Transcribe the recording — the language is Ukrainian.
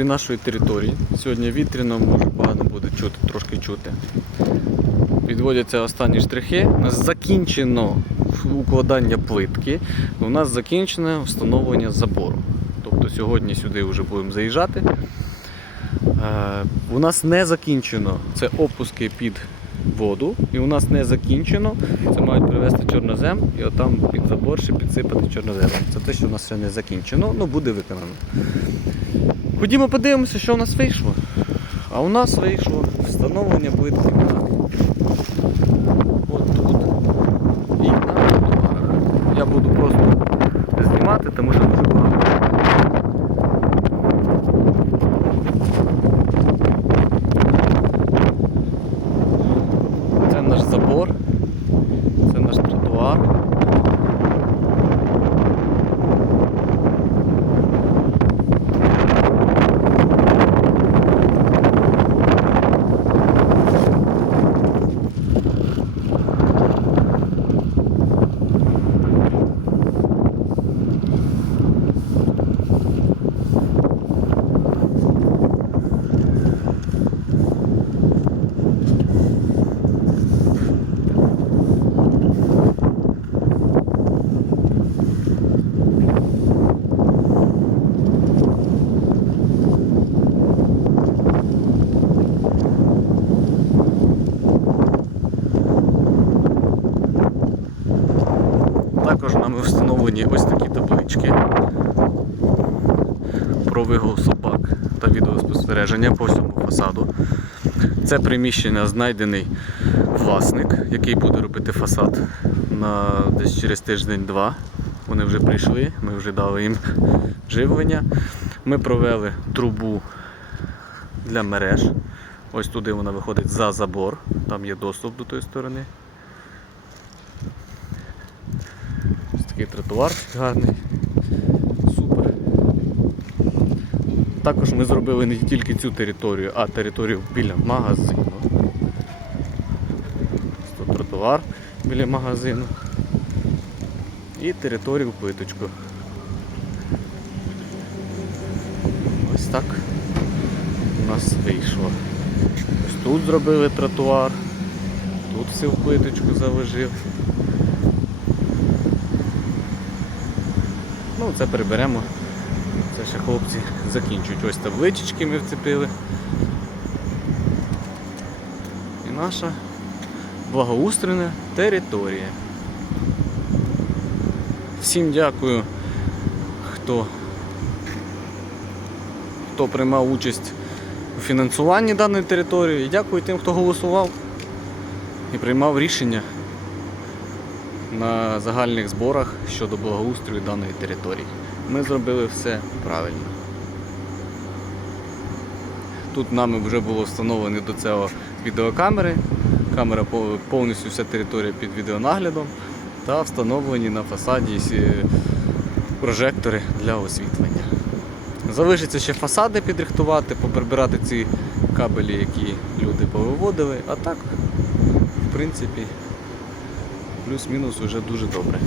центрі нашої території. Сьогодні вітряно, може погано буде чути, трошки чути. Підводяться останні штрихи. У нас закінчено укладання плитки, у нас закінчене встановлення забору. Тобто сьогодні сюди вже будемо заїжджати. Е, У нас не закінчено це опуски під воду, і у нас не закінчено. Це мають привезти чорнозем і отам під забор ще підсипати чорнозем. Це те, що у нас ще не закінчено, ну буде виконано. Ходімо подивимося, що у нас вийшло. А у нас вийшло встановлення плитки от тут і на. Я буду просто знімати, тому що дуже багато. Це наш забор, це наш тротуар. Також нами встановлені ось такі таблички про вигул собак та відеоспостереження по всьому фасаду. Це приміщення знайдений власник, який буде робити фасад на десь через тиждень-два. Вони вже прийшли, ми вже дали їм живлення. Ми провели трубу для мереж. Ось туди вона виходить за забор, там є доступ до тої сторони. Такий тротуар гарний. Супер. Також ми зробили не тільки цю територію, а територію біля магазину. Тут тротуар біля магазину. І територію в. Ось так у нас вийшло. Ось тут зробили тротуар, тут все в плиточку заложив. Ну, це приберемо. Це ще хлопці закінчують. Ось таблички ми вцепили. І наша благоустройна територія. Всім дякую, хто, хто приймав участь у фінансуванні даної території. І дякую тим, хто голосував і приймав рішення на загальних зборах щодо благоустрою даної території. Ми зробили все правильно. Тут нами вже було встановлені до цього відеокамери. Камера повністю вся територія під відеонаглядом та встановлені на фасаді прожектори для освітлення. Залишиться ще фасади підрихтувати, поприбирати ці кабелі, які люди повиводили, а так, в принципі, плюс-мінус вже дуже добре.